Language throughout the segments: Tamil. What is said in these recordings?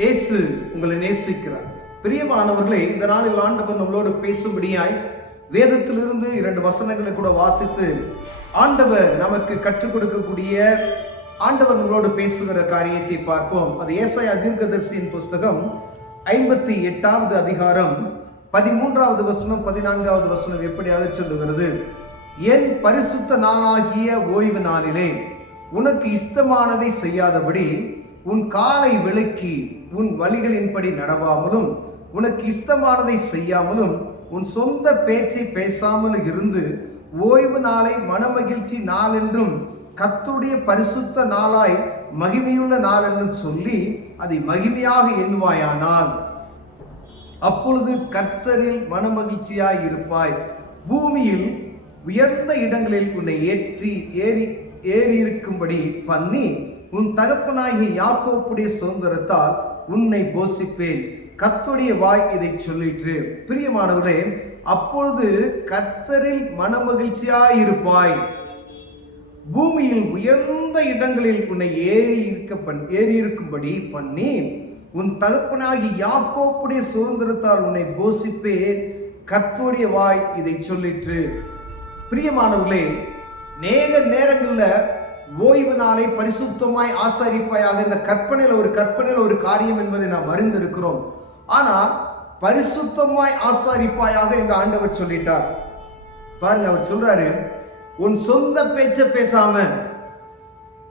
இயேசு உங்களை நேசிக்கிறார். பிரியமானவர்களே, இந்த நாளில் ஆண்டவர் நம்மளோடு பேசும்படியாய் வேதத்திலிருந்து 2 வசனங்களை கூட வாசித்து ஆண்டவர் நமக்கு கற்றுக் கொடுக்கக்கூடிய ஆண்டவர் நம்மளோடு பேசுகிற காரியத்தை பார்ப்போம். அது ஏசாயா தீர்க்கதரிசியின் புஸ்தகம் 58வது அதிகாரம் 13வது வசனம் 14வது வசனம் எப்படியாக சொல்லுகிறது? என் பரிசுத்த நாளாகிய ஓய்வு நாளிலே உனக்கு இஷ்டமானதை செய்யாதபடி உன் காலை விலக்கி உன் வழிகளின்படி நடவாமலும் உனக்கு இஷ்டமானதை செய்யாமலும் உன் சொந்த பேச்சை பேசாமலும் இருந்து ஓய்வு நாளை மனமகிழ்ச்சி நாள் என்றும் கர்த்தருடைய பரிசுத்த நாளாய் மகிமையுள்ள நாள் என்றும் சொல்லி அதை மகிமையாக எண்ணுவாயானால் அப்பொழுது கர்த்தரில் மனமகிழ்ச்சியாய் இருப்பாய். பூமியில் உயர்ந்த இடங்களில் உன்னை ஏறி இருக்கும்படி பண்ணி உன் தகப்பனாகிய யாக்கோப்புடைய சுதந்திரத்தால் உன்னை போஷிப்பேன். கர்த்தருடைய வாய் இதை சொல்லிற்று. பிரியமானவர்களே, அப்பொழுது கர்த்தரில் மனமகிழ்ச்சியாயிருப்பாய். பூமியில் உயர்ந்த இடங்களில் உன்னை ஏறி இருக்கும்படி பண்ணி உன் தகப்பனாகிய யாக்கோப்புடைய சுதந்திரத்தால் உன்னை போஷிப்பேன். கர்த்தருடைய வாய் இதை சொல்லிற்று. பிரியமானவர்களே, நேரங்களில் ஓய்வு நாளை பரிசுத்தமாய் ஆசரிப்பாயாக இந்த கற்பனையில் ஒரு காரியம் என்பதை நாம் அறிந்திருக்கிறோம். ஆனால் பரிசுத்தமாய் ஆசரிப்பாயாக என்று ஆண்டவர் சொல்லிட்டார். பாருங்க, அவர் சொல்றாரு, உன் சொந்த பேச்ச பேசாம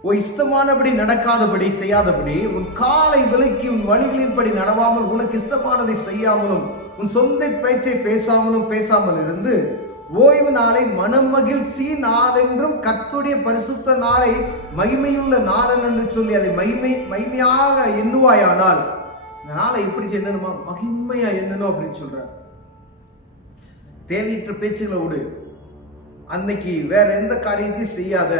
உன் இஷ்டமானபடி நடக்காதபடி செய்யாதபடி உன் காலை விலக்கி உன் வழிகளின்படி நடவாமல் உனக்கு இஷ்டமானதை செய்யாமலும் உன் சொந்த பேச்சை பேசாமல் இருந்து ஓய்வு நாளை மனமகிழ்ச்சி நாள் என்றும் கர்த்தருடைய பரிசுத்த நாளை மகிமையுள்ள நாள் என்று சொல்லி அதை மகிமையாக எண்ணுவாயானால் இந்த நாளை எப்படி எண்ணணுமா? மகிமையா எண்ணணும் அப்படின்னு சொல்றார். தேவையற்ற பேச்சுகளை விடு. அன்னைக்கு வேற எந்த காரியத்தையும் செய்யாத.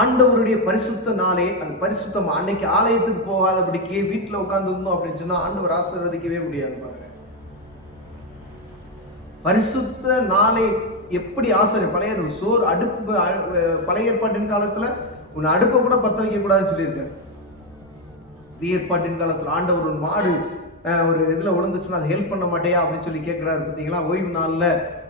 ஆண்டவருடைய பரிசுத்த நாளே அது பரிசுத்தம். அன்னைக்கு ஆலயத்துக்கு போகாதபடிக்கு வீட்டில் உட்கார்ந்து இருந்தோம் அப்படின்னு சொன்னா ஆண்டவர் ஆசீர்வதிக்கவே முடியாது. பாருங்க, பரிசுத்த நாளை எப்படி பழைய சோறு அடுப்பு பழைய ஏற்பாட்டின் காலத்துல உன் அடுப்பை கூட பத்த வைக்க கூடாதுன்னு சொல்லியிருக்காரு. புதிய ஏற்பாட்டின் காலத்துல ஆண்டவர் ஒரு மாடு ஒரு இதுல விழுந்துச்சுன்னா அதை ஹெல்ப் பண்ண மாட்டேயா அப்படின்னு சொல்லி கேட்கிறாரு. பார்த்தீங்களா, ஓய்வு நாள்ல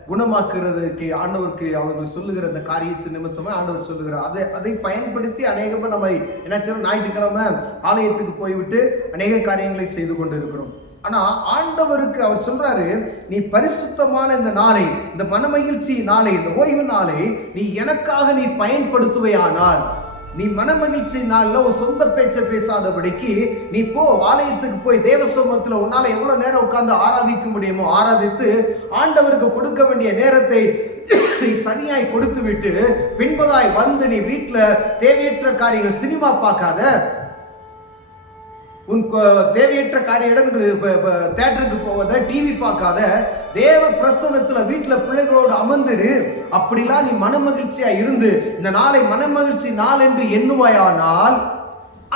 குணமாக்குறதுக்கு ஆண்டவருக்கு அவர்கள் சொல்லுகிற அந்த காரியத்து நிமித்தமா ஆண்டவர் சொல்லுகிறார். அதை பயன்படுத்தி அநேகமா நம்ம என்ன செய்யணும், ஞாயிற்றுக்கிழமை ஆலயத்துக்கு போய்விட்டு அநேக காரியங்களை செய்து கொண்டு இருக்கிறோம். ஆனா ஆண்டவருக்கு அவர் சொல்றாரு, நீ பரிசுத்தமான இந்த நாளை, இந்த மனமகிழ்ச்சி நாளை, இந்த ஓய்வு நாளை நீ எனக்காக நீ பயன்படுத்துவையானால் நீ மனமகிழ்ச்சி நாள்ல ஒரு சொந்த பேச்சை பேசாதபடிக்கு நீ ஆலயத்துக்கு போய் தேவ சமூகத்துல உன்னால எவ்வளவு நேரம் உட்கார்ந்து ஆராதிக்க முடியுமோ ஆராதித்து ஆண்டவருக்கு கொடுக்க வேண்டிய நேரத்தை நீ சரியாய் கொடுத்து விட்டு பின்பதாய் வந்து நீ வீட்டுல தேவையற்ற காரியங்கள் சினிமா பார்க்காத, உன் தேவையற்ற காரிய இடத்துக்கு தியேட்டருக்கு போவத டிவி பார்க்காத, தேவ பிரசன்னத்துல வீட்டுல பிள்ளைகளோடு அமர்ந்துரு. அப்படிலாம் நீ மனமகிழ்ச்சியா இருந்து இந்த நாளை மனமகிழ்ச்சி நாள் என்று எண்ணுவாயானால்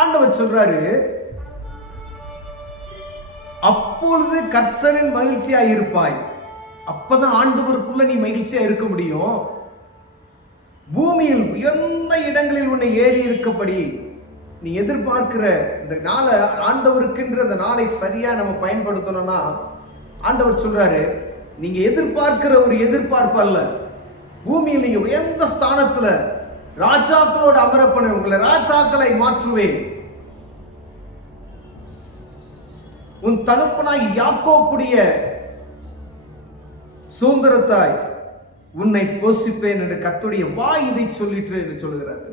ஆண்டவர் சொல்றாரு, அப்பொழுது கர்த்தரின் மகிழ்ச்சியா இருப்பாய். அப்பதான் ஆண்டவருக்குள்ள நீ மகிழ்ச்சியா இருக்க முடியும். பூமியில் உயர்ந்த இடங்களில் உன்னை ஏறி இருக்கப்படி நீ எதிர்பார்க்கிற இந்த நாளை ஆண்டவருக்குன்ற அந்த நாளை சரியா நம்ம பயன்படுத்தணும்னா ஆண்டவர் சொல்றாரு, நீங்க எதிர்பார்க்கிற ஒரு எதிர்பார்ப்பு அல்ல. பூமியில் நீங்க உயர்ந்த ஸ்தானத்துல ராஜாக்களோடு அமரப்பன உங்களை ராஜாக்களை மாற்றுவேன். உன் தகப்பனாய் யாக்கோப்புடைய சுதந்திரத்தாய் உன்னை போஷிப்பேன் என்று கர்த்தருடைய வாய் இதை சொல்லிட்டு என்று சொல்லுகிறார்.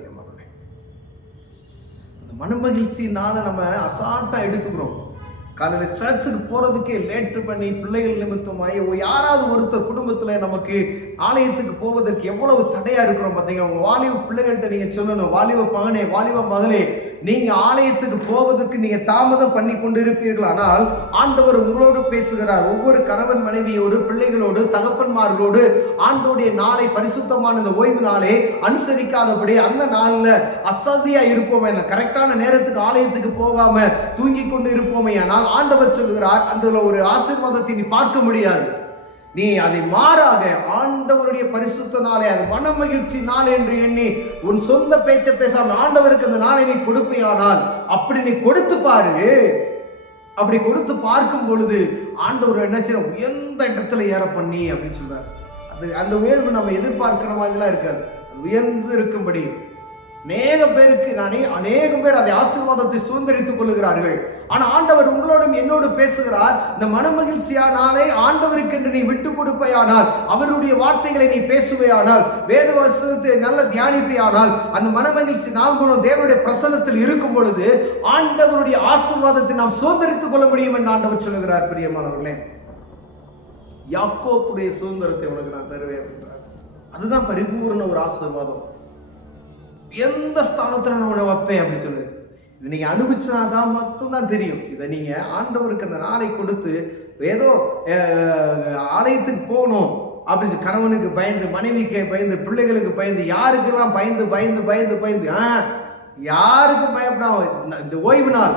மனமகிழ்ச்சினால நம்ம அசால்ட்டா எடுத்துக்கிறோம். காலையில் சர்ச்சுக்கு போறதுக்கே லேட்டு பண்ணி பிள்ளைகள் நிமித்தமாய் யாராவது ஒருத்தர் குடும்பத்துல நமக்கு ஆலயத்துக்கு போவதற்கு எவ்வளவு தடையா இருக்கிறோம் பார்த்தீங்கன்னா. உங்க வாலிப பிள்ளைகள்கிட்ட நீங்க சொல்லணும், வாலிப மகனே வாலிப மகளே, நீங்க ஆலயத்துக்கு போவதற்கு நீங்க தாமதம் பண்ணி கொண்டு இருப்பீர்கள். ஆனால் ஆண்டவர் உங்களோடு பேசுகிறார். ஒவ்வொரு கணவன் மனைவியோடு பிள்ளைகளோடு தகப்பன்மார்களோடு ஆண்டோடைய நாளை பரிசுத்தமான இந்த ஓய்வு நாளை அனுசரிக்காதபடி அந்த நாள்ல அசதியா இருப்போமே, கரெக்டான நேரத்துக்கு ஆலயத்துக்கு போகாம தூங்கி கொண்டு இருப்போமே. ஆனால் ஆண்டவர் சொல்கிறார், அந்த ஒரு ஆசீர்வாதத்தை நீ பார்க்க முடியாது. நீ அதை மாறாக ஆண்டவருடைய பரிசுத்த நாளை, அது மன மகிழ்ச்சி நாள் என்று எண்ணி உன் சொந்த பேச்ச பேசாம ஆண்டவருக்கு அந்த நாளை நீ கொடுப்பையானால், அப்படி நீ கொடுத்து பாரு. அப்படி கொடுத்து பார்க்கும் பொழுது ஆண்டவர் என்ன செய்ய, உயர்ந்த இடத்துல ஏற பண்ணி அப்படின்னு சொல்றாரு. அது அந்த உயர்வு நம்ம எதிர்பார்க்கிற மாதிரிலாம் இருக்காது. உயர்ந்து இருக்கும்படி அநேகம் பேர் அதை ஆசீர்வாதத்தை சுதந்திரித்துக் கொள்ளுகிறார்கள். ஆனா ஆண்டவர் உங்களோடும் என்னோடு பேசுகிறார். இந்த மன மகிழ்ச்சியானாலே ஆண்டவருக்கு என்று நீ விட்டு கொடுப்பையானால், அவருடைய வார்த்தைகளை நீ பேசுவையானால், வேத வசனத்தை நல்ல தியானிப்பையானால், அந்த மன மகிழ்ச்சி நாள் மூலம் தேவனுடைய பிரசன்னத்தில் இருக்கும் பொழுது ஆண்டவருடைய ஆசீர்வாதத்தை நாம் சுதந்திரித்துக் கொள்ள முடியும் என்று ஆண்டவர் சொல்லுகிறார். பிரியமானவர்களே, யாக்கோப்புடைய சுதந்திரத்தை உனக்கு நான் தருவேன் அப்படின்றார். அதுதான் பரிபூர்ண ஒரு ஆசீர்வாதம். எந்த ஸ்தானத்துல நான் உன்னை வைப்பேன் அப்படின்னு சொல்லு. இதை நீங்க அனுபவிச்சாதான் மட்டும்தான் தெரியும். இதை நீங்க ஆண்டவருக்கு அந்த நாளை கொடுத்து, ஏதோ ஆலயத்துக்கு போகணும் அப்படின்னு கணவனுக்கு பயந்து, மனைவிக்கு பயந்து, பிள்ளைகளுக்கு பயந்து, யாருக்கெல்லாம் பயந்து பயந்து பயந்து பயந்து யாருக்கும் பயப்படாம இந்த ஓய்வு நாள்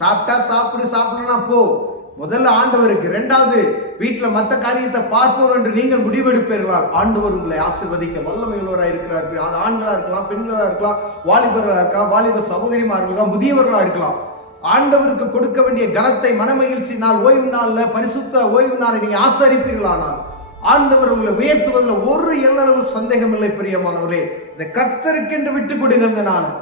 சாப்பிட்டா சாப்பிடு, சாப்பிடலன்னா போ. முதல்ல ஆண்டவருக்கு, இரண்டாவது வீட்டில் மற்ற காரியத்தை பார்ப்போம் என்று நீங்கள் முடிவெடுப்பீர்களால் ஆண்டவர் உங்களை ஆசீர்வதிக்க வல்லமை உள்ளவராக இருக்கிறார். அது ஆண்களா இருக்கலாம், பெண்களா இருக்கலாம், வாலிபர்களா இருக்கலாம், வாலிப சகோதரிமார்களா இருக்கலாம், முதியவர்களா இருக்கலாம். ஆண்டவருக்கு கொடுக்க வேண்டிய கனத்தை மன மகிழ்ச்சி நாள், ஓய்வு நாள்ல, பரிசுத்த ஓய்வு நாளை நீங்க ஆசரிப்பீர்களானால் ஆண்டவர் உங்களை உயர்த்துவதில் ஒரு எல்லளவு சந்தேகம் இல்லை. பிரியமானவர்களே, இந்த கர்த்தருக்கென்று விட்டு கொடுங்க. அந்த நாள்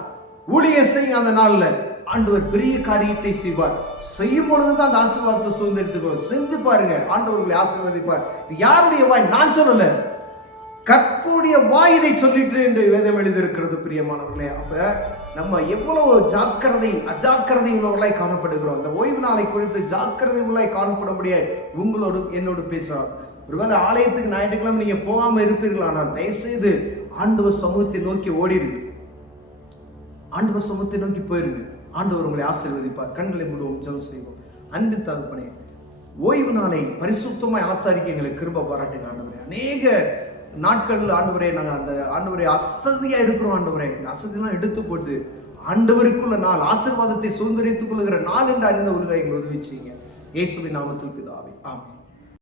ஊழியம் செய்யுங்க. அந்த நாள்ல ஆண்டவர் பெரிய காரியத்தை செய்வார். செய்யும் பொழுதுதான் அந்த ஆசீர்வாதத்தை சுதந்திரித்துக்கொள்ளும். செஞ்சு பாருங்க, ஆண்டவர்களை ஆசீர்வதிப்பார். யாருடைய வாய்? நான் சொல்லல, கர்த்தருடைய வாய் இதை சொல்லிட்டு என்று வேதம் எழுதியிருக்கிறது. பிரியமானவர்களே, அப்ப நம்ம எவ்வளவு அஜாக்கிரதை உள்ளவர்களாய் காணப்படுகிறோம். அந்த ஓய்வு நாளை குறித்து ஜாக்கிரதை உள்ளாய் காணப்பட முடியாது. உங்களோடு என்னோடு பேசுறார். ஒருவேளை ஆலயத்துக்கு ஞாயிற்றுக்கிழமை நீங்க போகாம இருப்பீர்களானால் தயவுசெய்து ஆண்டவர் சமூகத்தை நோக்கி ஓடிடுங்க. ஆண்டவர் சமூகத்தை நோக்கி போயிருங்க. ஆண்டவர் உங்களை ஆசீர்வதிப்பார். கண்களை மூடுவோம், ஜெபம் செய்வோம். அன்பின் தகப்பனே, ஓய்வு நாளை பரிசுத்தமாய் ஆசாரிக்க எங்களுக்கு கிருபை பாராட்டுங்க ஆண்டவரே. அநேக நாட்கள் ஆண்டவரே நாங்கள் அந்த ஆண்டவரே அசதியா இருக்கிறோம். ஆண்டவரே, இந்த அசதியெல்லாம் எடுத்து போட்டு ஆண்டவருக்குள்ள நாள், ஆசீர்வாதத்தை சுதந்திரித்துக் கொள்ளுகிற நாள் என்று அறிந்த உலக எங்களை உதவி செய்யுங்க. இயேசுவின் நாமத்தில் பிதாவே, ஆமென்.